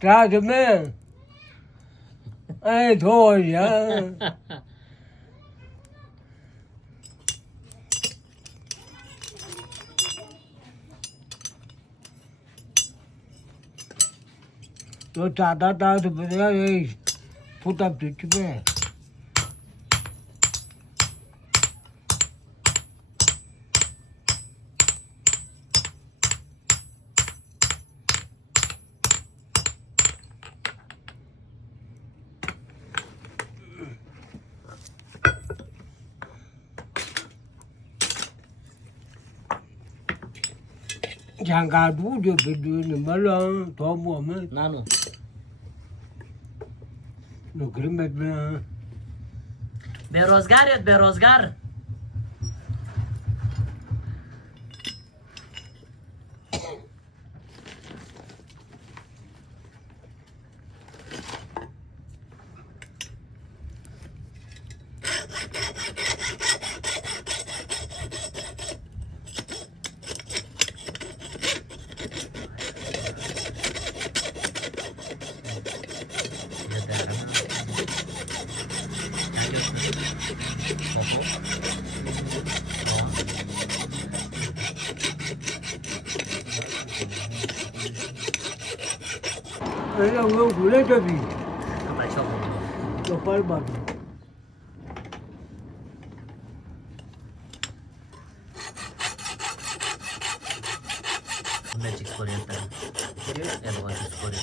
Tra cho mẹ. Ê thôi nhá. Tôi trả ta thì bây giờ phụ tập được chứ mẹ. Jangan dulu berdua ni malam tamu amat. ನಾನು Nukri met me. बेरोजगार आहेत बेरोजगार Đây là người của lên cho gì? ทำไมชอบผม Cho phải bật. Magic Korean ఎలా చేసుకోవాలి